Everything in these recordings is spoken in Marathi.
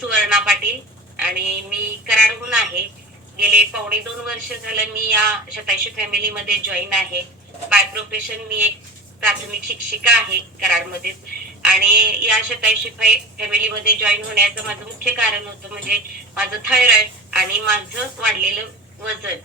सुवर्णा पाटील आणि मी कराडहून आहे. गेले 2.5 वर्ष झालं मी या शतायुषी फॅमिलीमध्ये जॉईन आहे. बाय प्रोफेशन मी एक प्राथमिक शिक्षिका आहे कराडमध्ये. आणि या शतायुषी फॅमिलीमध्ये जॉईन होण्याचं माझं मुख्य कारण होतं म्हणजे माझं थायरॉइड आणि माझं वाढलेलं वजन.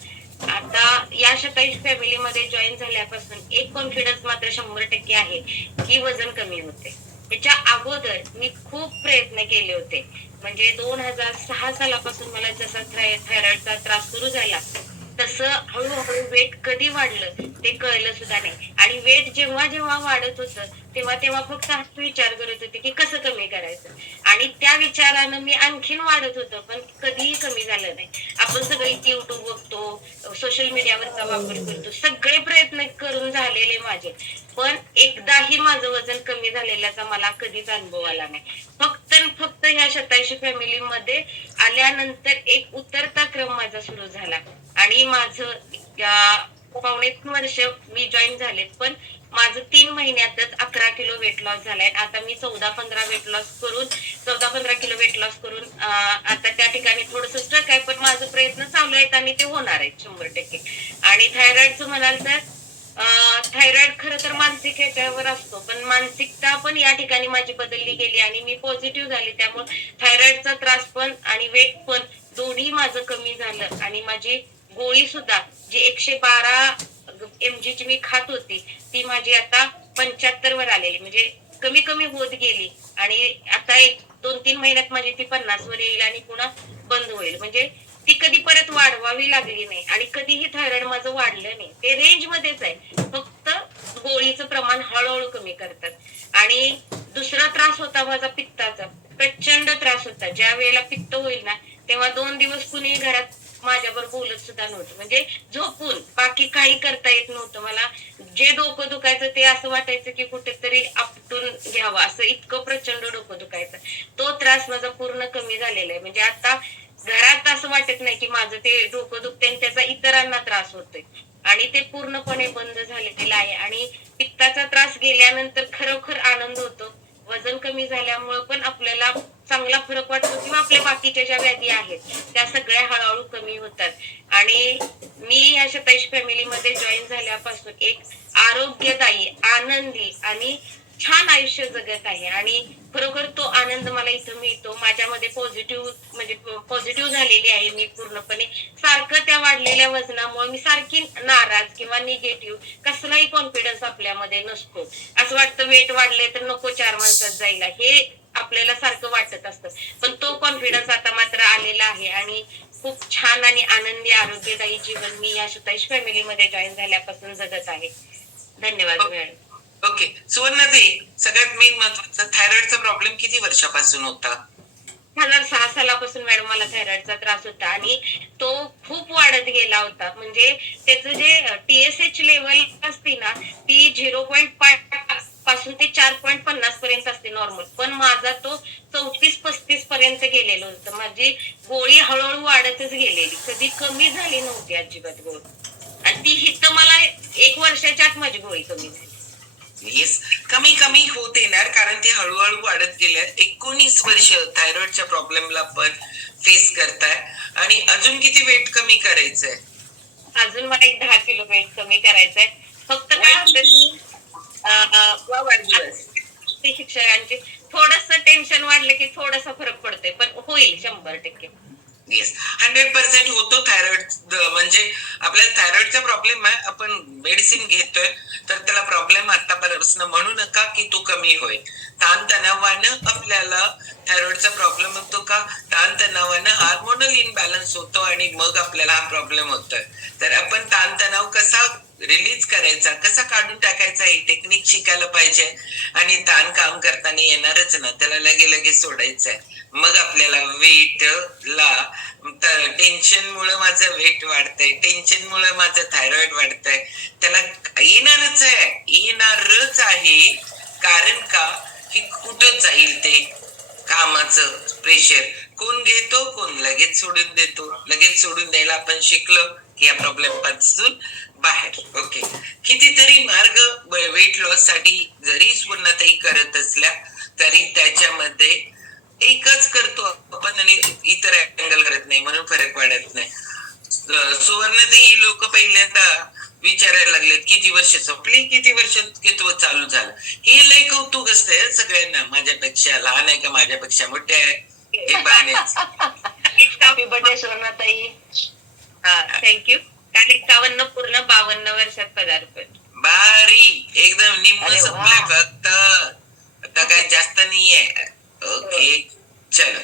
आता या शतायुषी फॅमिलीमध्ये जॉईन झाल्यापासून एक कॉन्फिडन्स मात्र 100% आहे की वजन कमी होते. त्याच्या अगोदर मी खूप प्रयत्न केले होते. म्हणजे 2006 सालापासून मला जसा थायरॉइडचा त्रास सुरू झाला तसं हळूहळू वेट कधी वाढलं ते कळलं सुद्धा नाही. आणि वेट जेव्हा जेव्हा वाढत होतं तेव्हा तेव्हा फक्त हाच विचार करत होते की कसं कमी करायचं. आणि त्या विचारानं मी आणखीन वाढत होतं पण कधीही कमी झालं नाही. आपण सगळे युट्यूब बघतो, सोशल मीडियावरचा वापर करतो, सगळे प्रयत्न करून झालेले माझे, पण एकदाही माझं वजन कमी झालेल्याचा मला कधीच अनुभव आला नाही. फक्त फक्त ह्या शतायुषी फॅमिलीमध्ये आल्यानंतर एक उतरता क्रम माझा सुरू झाला. आणि माझं 2.5 वर्ष मी जॉईन झाले पण माझं 3 महिन्यातच 11 किलो वेट लॉस झालाय. आता मी 14-15 किलो वेट लॉस करून आता त्या ठिकाणी थोडस स्ट्रक आहे पण माझं प्रयत्न चालू आहेत आणि ते होणार आहेत 100%. आणि थायरॉइडचं म्हणाल तर थायरॉइड खरं तर मानसिक ह्याच्यावर असतो पण मानसिकता पण या ठिकाणी माझी बदलली गेली आणि मी पॉझिटिव्ह झाले. त्यामुळे थायरॉइडचा त्रास पण आणि वेट पण दोन्ही माझं कमी झालं. आणि माझी गोळी सुद्धा जी 112 mg ची मी खात होती ती माझी आता 75 वर आलेली, म्हणजे कमी कमी होत गेली. आणि आता 1-2-3 महिन्यात माझी ती 50 वर येईल आणि पुन्हा बंद होईल. म्हणजे ती कधी परत वाढवावी लागली नाही आणि कधीही थायरॉइड माझं वाढलं नाही. ते रेंज मध्येच आहे, फक्त गोळीचं प्रमाण हळूहळू कमी करतात. आणि दुसरा त्रास होता माझा पित्ताचा. प्रचंड त्रास होता. ज्या वेळेला पित्त होईल ना तेव्हा 2 दिवस कुणी घरात माझ्यावर बोलत सुद्धा नव्हतं. म्हणजे झोपून बाकी काही करता येत नव्हतं मला. जे डोकं दुखायचं ते असं वाटायचं की कुठेतरी आपटून घ्यावं, असं इतकं प्रचंड डोकं दुखायचं. तो त्रास माझा पूर्ण कमी झालेला आहे. म्हणजे आता घरात असं वाटत नाही की माझं ते डोकं दुखते आणि त्याचा इतरांना त्रास होतोय. आणि ते पूर्णपणे बंद झालेलं आहे. आणि पित्ताचा त्रास गेल्यानंतर खरोखर आनंद होतो. वजन कमी झाल्यामुळे पण आपल्याला चांगला फरक वाटतो किंवा आपल्या बाकीच्या ज्या व्याधी आहेत त्या सगळ्या हळूहळू कमी होतात. आणि मी या शतायुषी फॅमिलीमध्ये जॉईन झाल्यापासून एक आरोग्यदायी, आनंदी आणि छान आयुष्य जगत आहे. आणि खरोखर तो आनंद मला इथं मिळतो. माझ्यामध्ये पॉझिटिव्ह म्हणजे पॉझिटिव्ह झालेली आहे मी पूर्णपणे. सारखं त्या वाढलेल्या वजनामुळे मी सारखी नाराज किंवा निगेटिव्ह, कसलाही कॉन्फिडन्स आपल्यामध्ये नसतो. असं वाटतं वेट वाढले तर नको 4 माणसात जायला, हे आपल्याला सारखं वाटत असतं. पण तो कॉन्फिडन्स आता मात्र आलेला आहे आणि खूप छान आणि आनंदी आरोग्यदायी जीवन मी या शतायुषी फॅमिलीमध्ये जॉईन झाल्यापासून जगत आहे. धन्यवाद मॅडम. ओके सुवर्णाताई, सगळ्यात मेन महत्वाचं, थायरॉइडचा प्रॉब्लेम किती वर्षापासून होता? 2006 सालापासून मॅडम मला थायरॉइडचा त्रास होता आणि तो खूप वाढत गेला होता. म्हणजे त्याचं जे TSH लेवल असते ना ती 0.5 पासून ते 4.50 पर्यंत असते नॉर्मल, पण माझा तो 34-35 पर्यंत गेलेलो होतं. माझी गोळी हळूहळू वाढतच गेलेली, कधी कमी झाली नव्हती अजिबात गोळी. आणि ती हित मला 1 वर्षाच्या आत माझी गोळी कमी झाली. येस, कमी कमी होत येणार कारण ते हळूहळू वाढत गेलं. 19 वर्ष थायरॉइडच्या प्रॉब्लेमला पण फेस करताय आणि अजून किती वेट कमी करायचंय? अजून मला एक 10 किलो वेट कमी करायचंय. फक्त काय होतं शिक्षकांचे थोडस टेन्शन वाढलं की थोडासा फरक पडतोय, पण होईल 100%. येस, 100% होतो थायरॉइड. म्हणजे आपल्याला थायरॉइडचा प्रॉब्लेम आहे, आपण मेडिसिन घेतोय तर त्याला प्रॉब्लेम आतापासून म्हणू नका की तो कमी होईल. ताणतणावानं आपल्याला थायरॉइडचा प्रॉब्लेम होतो का? ताणतणावानं हार्मोनल इनबॅलन्स होतो आणि मग आपल्याला हा प्रॉब्लेम होतोय. तर आपण ताणतणाव कसा रिलीज करायचा, कसा काढून टाकायचा ही टेक्निक शिकायला पाहिजे. आणि ताण काम करताना येणारच ना, त्याला लगे लगे सोडायचंय. मग आपल्याला वेट ला टेन्शन मुळे माझं वेट वाढतंय, टेन्शन मुळे माझं थायरॉइड वाढतंय, त्याला येणारच आहे. कारण का की कुठं जाईल ते कामाचं प्रेशर, कोण घेतो, कोण लगेच सोडून देतो. लगेच सोडून द्यायला आपण शिकलो की या प्रॉब्लेम पासून बाहेर. ओके, कितीतरी मार्ग वेट लॉस साठी जरी सुवर्णाताई करत असल्या तरी त्याच्यामध्ये एकच करतो आपण आपण आणि इतर अँगल करत नाही म्हणून फरक पडत नाही. सुवर्ण ही लोक पहिल्यांदा विचारायला लागलेत किती वर्ष संपली, किती वर्ष चालू झालं. हे लय कौतुक असतंय सगळ्यांना, माझ्यापेक्षा लहान आहे का माझ्यापेक्षा मोठे आहे हे पाहण्याचं. हॅपी बर्थडे सुवर्णाताई. थँक्यू. काही 51 पूर्ण 52 वर्षात पदार्पण. भारी, एकदम निम्म अरे वा. संपलंय फक्त, आता काय जास्त नाहीये. ओके, चलो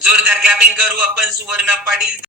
जोरदार क्लॅपिंग करू आपण सुवर्णा पाटील.